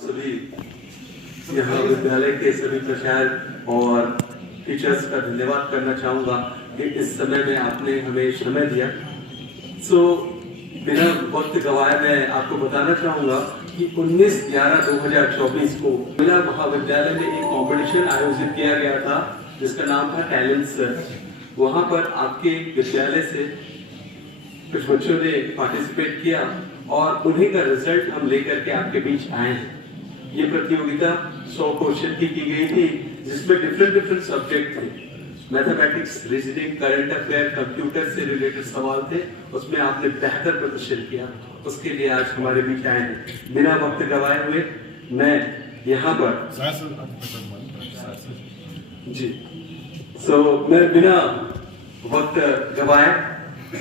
सभी यहाँ विद्यालय के सभी प्राचार्य और टीचर्स का धन्यवाद करना चाहूँगा कि इस समय में आपने हमें समय दिया। बिना वक्त गवाए मैं आपको बताना चाहूँगा कि 19/11/2024 को जिला महाविद्यालय में एक कंपटीशन आयोजित किया गया था जिसका नाम था टैलेंट सर्च। वहाँ पर आपके विद्यालय से कुछ बच्चों ने पार्टिसिपेट किया और उन्हीं का रिजल्ट हम लेकर के आपके बीच आए हैं। ये प्रतियोगिता 100 क्वेश्चन की गई थी जिसमें डिफरेंट सब्जेक्ट थे। Mathematics, reasoning, current affair, computer से रिलेटेड सवाल थे। उसमें आपने बेहतर प्रदर्शन किया, उसके लिए आज हमारे बीच आए हैं। बिना वक्त गवाए हुए मैं यहाँ पर मैं बिना वक्त गवाए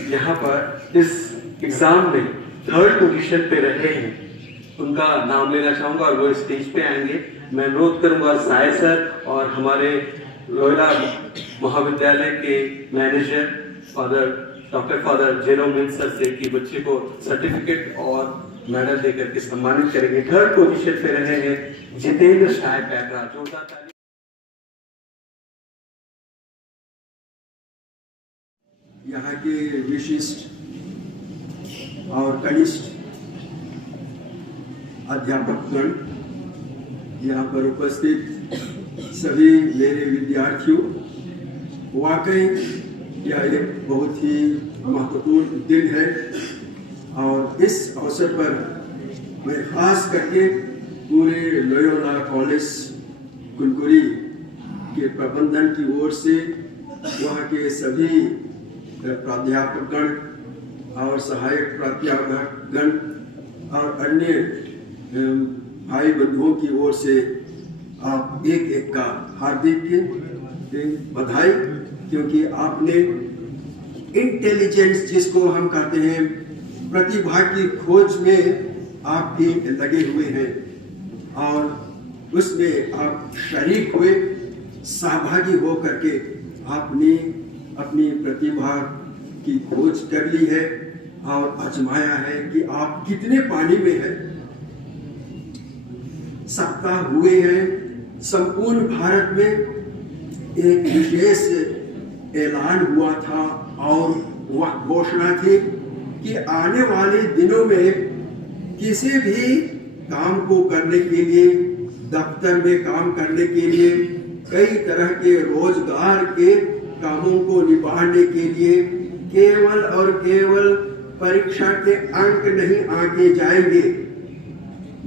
यहाँ पर इस एग्जाम में 3rd पोजीशन पे रहे हैं उनका नाम लेना चाहूंगा और वो स्टेज पे आएंगे। मैं अनुरोध करूंगा साय सर और हमारे लोयला महाविद्यालय के मैनेजर डॉक्टर फादर जेरोमिन सर से कि बच्चे को सर्टिफिकेट और मेडल देकर के सम्मानित करेंगे। 3rd पोजीशन पे रहे हैं जितेंद्र साय पैकरा। जोरदार ताली। यहाँ के विशिष्ट और कनिष्ठ अध्यापकगण, यहाँ पर उपस्थित सभी मेरे विद्यार्थियों, वाकई यह एक बहुत ही महत्वपूर्ण दिन है और इस अवसर पर मैं खास करके पूरे लोयोला कॉलेज कुनकुरी के प्रबंधन की ओर से वहाँ के सभी प्राध्यापकगण और सहायक प्राध्यापकगण और अन्य भाई बंधुओं की ओर से आप एक का हार्दिक बधाई, क्योंकि आपने इंटेलिजेंस जिसको हम कहते हैं प्रतिभा की खोज में आप भी लगे हुए हैं और उसमें आप शरीक हुए, सहभागी हो करके आपने अपनी प्रतिभा की खोज कर ली है और आजमाया है कि आप कितने पानी में हैं। सप्ताह हुए हैं, संपूर्ण भारत में एक विशेष ऐलान हुआ था और वह घोषणा थी कि आने वाले दिनों में किसी भी काम को करने के लिए, दफ्तर में काम करने के लिए, कई तरह के रोजगार के कामों को निभाने के लिए केवल और केवल परीक्षा के अंक नहीं आगे जाएंगे।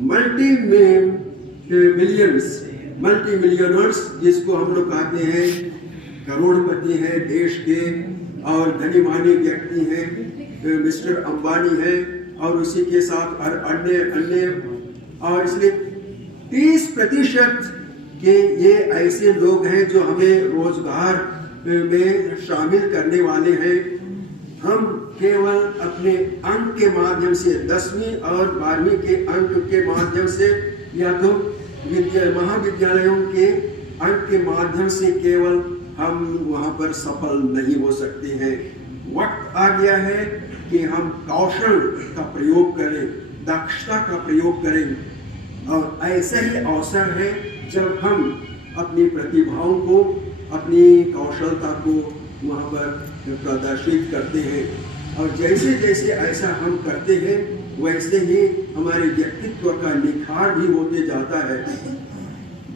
मल्टी मिलियनर्स जिसको हम लोग कहते हैं, करोड़पति हैं देश के और धनी मानी व्यक्ति हैं, मिस्टर अंबानी है और उसी के साथ और अन्य और इसलिए 30% के ये ऐसे लोग हैं जो हमें रोजगार में शामिल करने वाले हैं। हम केवल अपने अंक के माध्यम से 10वीं और 12वीं के अंक के माध्यम से या तो महाविद्यालयों के अंक के माध्यम से केवल हम वहाँ पर सफल नहीं हो सकते हैं। वक्त आ गया है कि हम कौशल का प्रयोग करें, दक्षता का प्रयोग करें और ऐसा ही अवसर है जब हम अपनी प्रतिभाओं को, अपनी कौशलता को वहाँ पर प्रदर्शित करते हैं और जैसे जैसे ऐसा हम करते हैं वैसे ही हमारे व्यक्तित्व का निखार भी होते जाता है।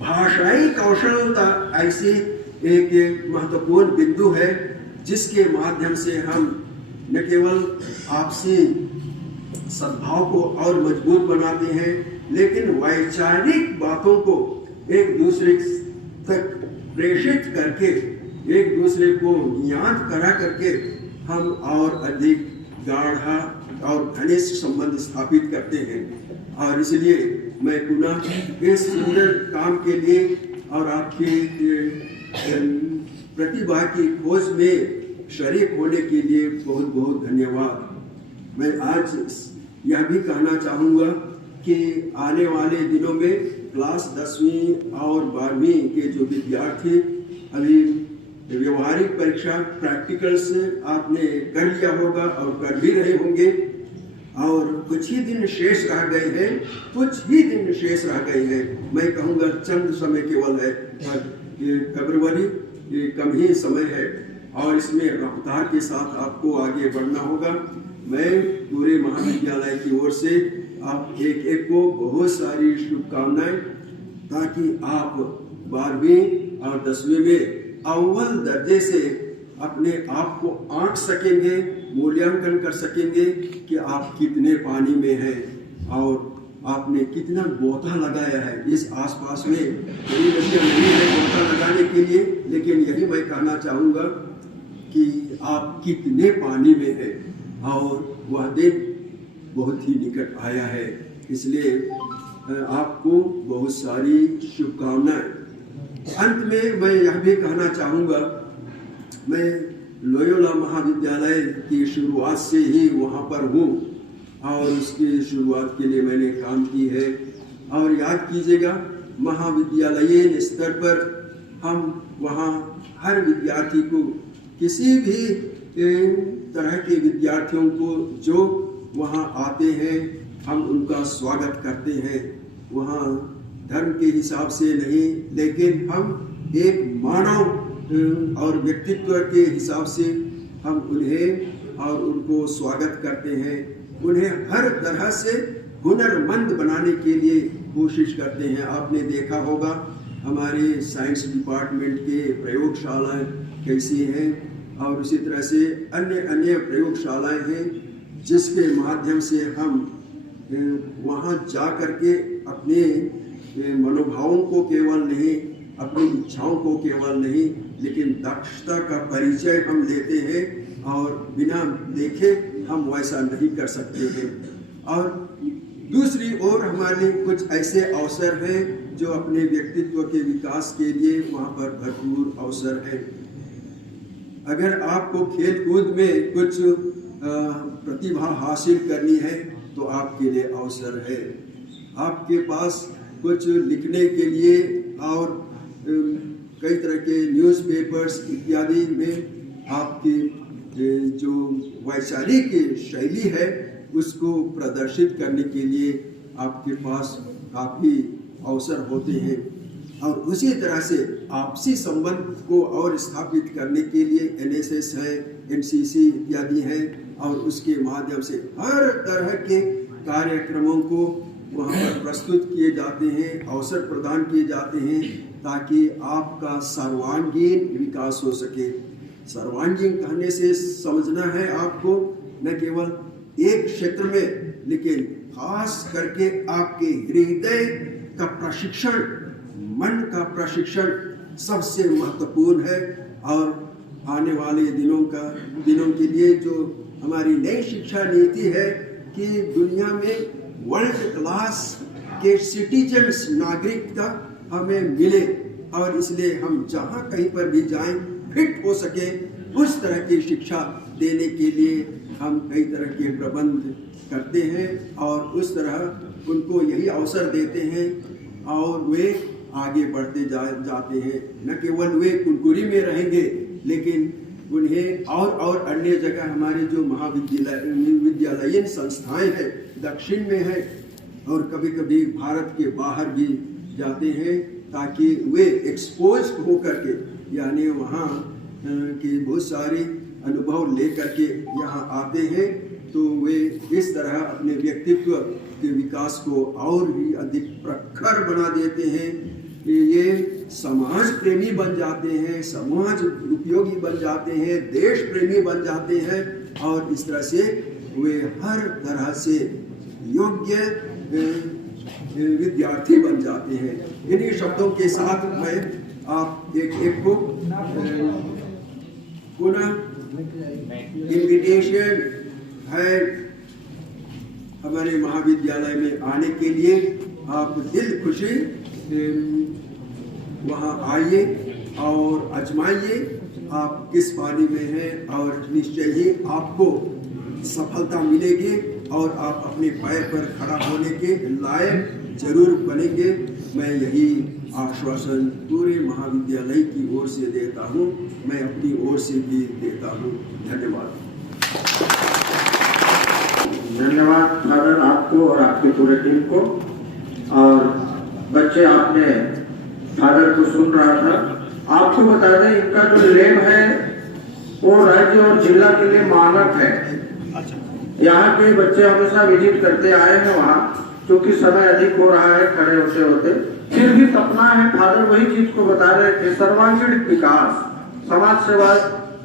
भाषाई कौशलता ऐसी एक महत्वपूर्ण बिंदु है जिसके माध्यम से हम न केवल आपसी सद्भाव को और मजबूत बनाते हैं, लेकिन वैचारिक बातों को एक दूसरे तक प्रेषित करके, एक दूसरे को याद करा करके हम और अधिक गाढ़ा और घनिष्ठ संबंध स्थापित करते हैं। और इसलिए मैं पुनः इस सुंदर काम के लिए और आपके प्रतिभा की खोज में शरीक होने के लिए बहुत बहुत धन्यवाद। मैं आज यह भी कहना चाहूँगा कि आने वाले दिनों में क्लास 10वीं और 12वीं के जो विद्यार्थी अभी व्यवहारिक परीक्षा प्रैक्टिकल्स आपने कर लिया होगा और कर भी रहे होंगे और कुछ ही दिन शेष रह गए हैं, कुछ ही दिन शेष रह गए हैं। मैं कहूँगा चंद समय केवल है, ये फरवरी ये कम ही समय है और इसमें रफ्तार के साथ आपको आगे बढ़ना होगा। मैं पूरे महाविद्यालय की ओर से आप एक एक को बहुत सारी शुभकामनाएं, ताकि आप 12वीं और 10वीं में अव्वल दर्जे से अपने आप को आंक सकेंगे, मूल्यांकन कर सकेंगे कि आप कितने पानी में हैं और आपने कितना गोता लगाया है। इस आसपास में कोई बच्चा नहीं है गोता लगाने के लिए, लेकिन यही मैं कहना चाहूँगा कि आप कितने पानी में हैं और वह दिन बहुत ही निकट आया है। इसलिए आपको बहुत सारी शुभकामनाएं। अंत में मैं यह भी कहना चाहूँगा, मैं लोयोला महाविद्यालय की शुरुआत से ही वहाँ पर हूँ और उसकी शुरुआत के लिए मैंने काम की है। और याद कीजिएगा, महाविद्यालयीन स्तर पर हम वहाँ हर विद्यार्थी को, किसी भी तरह के विद्यार्थियों को जो वहाँ आते हैं, हम उनका स्वागत करते हैं। वहाँ धर्म के हिसाब से नहीं, लेकिन हम एक मानव और व्यक्तित्व के हिसाब से हम उन्हें और उनको स्वागत करते हैं। उन्हें हर तरह से हुनरमंद बनाने के लिए कोशिश करते हैं। आपने देखा होगा हमारे साइंस डिपार्टमेंट के प्रयोगशालाएं कैसी हैं और उसी तरह से अन्य अन्य प्रयोगशालाएं हैं, जिसके माध्यम से हम वहाँ जा कर के अपने मनोभावों को केवल नहीं, अपनी इच्छाओं को केवल नहीं, लेकिन दक्षता का परिचय हम लेते हैं और बिना देखे हम वैसा नहीं कर सकते हैं। और दूसरी ओर हमारे लिए कुछ ऐसे अवसर हैं जो अपने व्यक्तित्व के विकास के लिए वहाँ पर भरपूर अवसर है। अगर आपको खेल कूद में कुछ प्रतिभा हासिल करनी है तो आपके लिए अवसर है। आपके पास कुछ लिखने के लिए और कई तरह के न्यूज़पेपर्स इत्यादि में आपकी जो वैचारिक शैली है उसको प्रदर्शित करने के लिए आपके पास काफ़ी अवसर होते हैं। और उसी तरह से आपसी संबंध को और स्थापित करने के लिए NSS है, NCC इत्यादि हैं और उसके माध्यम से हर तरह के कार्यक्रमों को वहाँ पर प्रस्तुत किए जाते हैं, अवसर प्रदान किए जाते हैं, ताकि आपका सर्वांगीण विकास हो सके। सर्वांगीण कहने से समझना है आपको न केवल एक क्षेत्र में, लेकिन खास करके आपके हृदय का प्रशिक्षण, मन का प्रशिक्षण सबसे महत्वपूर्ण है। और आने वाले दिनों के लिए जो हमारी नई शिक्षा नीति है कि दुनिया में वर्ल्ड क्लास के सिटीजन्स, नागरिकता हमें मिले और इसलिए हम जहाँ कहीं पर भी जाएं फिट हो सके, उस तरह की शिक्षा देने के लिए हम कई तरह के प्रबंध करते हैं और उस तरह उनको यही अवसर देते हैं और वे आगे बढ़ते जाते हैं। न केवल वे कुनकुरी में रहेंगे, लेकिन उन्हें और अन्य जगह हमारे जो महाविद्यालयीन संस्थाएं हैं दक्षिण में है और कभी कभी भारत के बाहर भी जाते हैं, ताकि वे एक्सपोज होकर के, यानी वहाँ के बहुत सारे अनुभव लेकर के यहाँ आते हैं, तो वे इस तरह अपने व्यक्तित्व के विकास को और भी अधिक प्रखर बना देते हैं। ये समाज प्रेमी बन जाते हैं, समाज उपयोगी बन जाते हैं, देश प्रेमी बन जाते हैं और इस तरह से वे हर तरह से योग्य विद्यार्थी बन जाते हैं। इन्हीं शब्दों के साथ मैं आप एक को पुनः इन्विटेशन है हमारे महाविद्यालय में आने के लिए। आप दिल खुशी वहाँ आइए और आजमाइए आप किस पानी में हैं और निश्चय ही आपको सफलता मिलेगी और आप अपने पैर पर खड़ा होने के लायक जरूर बनेंगे। मैं यही आश्वासन पूरे महाविद्यालय की ओर से देता हूँ, मैं अपनी ओर से भी देता हूँ। धन्यवाद। धन्यवाद फादर आपको और आपकी पूरे टीम को। और बच्चे आपने फादर को सुन रहा था। आपको बता दें इनका जो लैब है वो राज्य और जिला के लिए मानक है। यहाँ के बच्चे हमेशा विजिट करते आए हैं वहाँ, क्योंकि समय अधिक हो रहा है खड़े होते होते, फिर भी सपना है। फादर वही चीज को बता रहे थे, सर्वांगीण विकास, समाज सेवा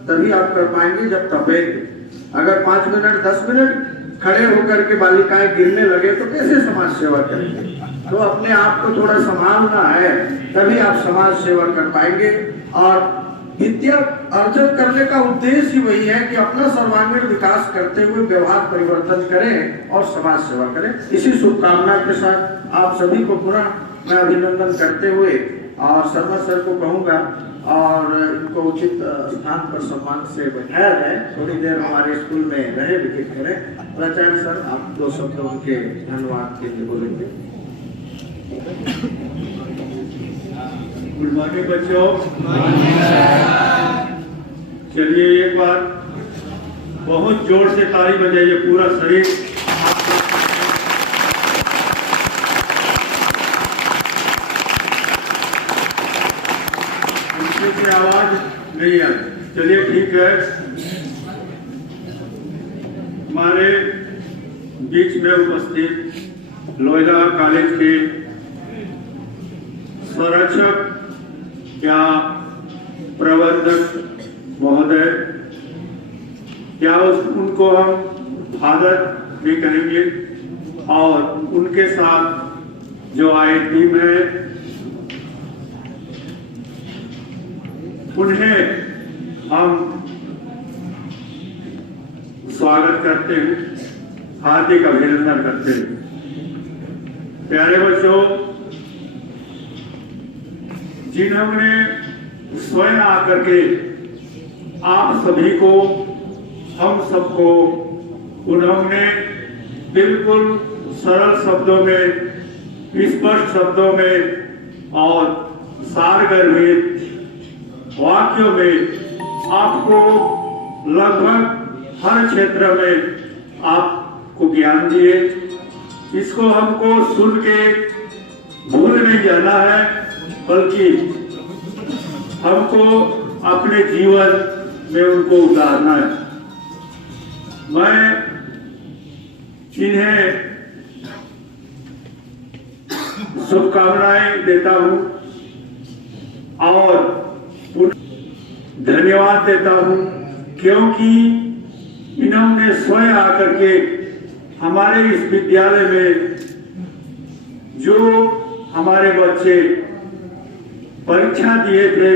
तभी आप कर पाएंगे जब तपेंगे। अगर 5 मिनट 10 मिनट खड़े होकर के बालिकाएं गिरने लगे तो कैसे समाज सेवा करेंगे? तो अपने आप को थोड़ा संभालना है, तभी आप समाज सेवा कर पाएंगे। और विद्या अर्जन करने का उद्देश्य ही वही है कि अपना सर्वांगीण विकास करते हुए व्यवहार परिवर्तन करें और समाज सेवा करें। इसी शुभकामना के साथ आप सभी को पुनः मैं अभिनंदन करते हुए और शर्मा सर को कहूंगा और इनको उचित स्थान पर सम्मान से बैठाया जाए, थोड़ी देर हमारे स्कूल में रहे विजिट करें। प्राचार्य सर आप 2 शब्द उनके धन्यवाद के लिए बोलेंगे। गुड मॉर्निंग बच्चों। चलिए एक बार बहुत जोर से ताली बजाइए, पूरा शरीर की आवाज नहीं है। चलिए ठीक है। हमारे बीच में उपस्थित लोहिया कॉलेज के संरक्षक या प्रबंधक महोदय, क्या उनको हम फादर भी कहेंगे, और उनके साथ जो आए टीम है उन्हें हम स्वागत करते हैं, हार्दिक अभिनंदन करते हैं। प्यारे बच्चों, जिन्होंने स्वयं आकर के आप सभी को, हम सबको, उन्होंने बिल्कुल सरल शब्दों में, स्पष्ट शब्दों में और सारगर्भित वाक्यों में आपको लगभग हर क्षेत्र में आपको ज्ञान दिए। इसको हमको सुन के भूल नहीं जाना है, बल्कि हमको अपने जीवन में उनको उतारना है। मैं इन्हें शुभकामनाएं देता हूं और धन्यवाद देता हूं, क्योंकि इन्होंने स्वयं आकर के हमारे इस विद्यालय में जो हमारे बच्चे परीक्षा दिए थे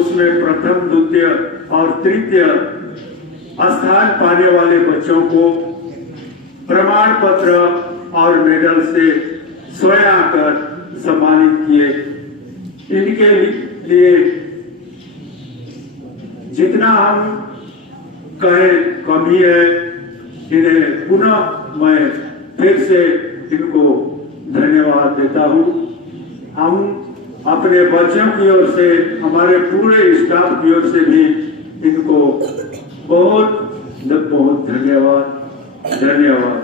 उसमें प्रथम, द्वितीय और तृतीय स्थान पाने वाले बच्चों को प्रमाण पत्र और मेडल से स्वयं आकर सम्मानित किए। इनके लिए जितना हम कहें कम ही है। इन्हें पुनः मैं फिर से इनको धन्यवाद देता हूं। हम अपने बच्चों की ओर से, हमारे पूरे स्टाफ की ओर से भी इनको बहुत बहुत धन्यवाद।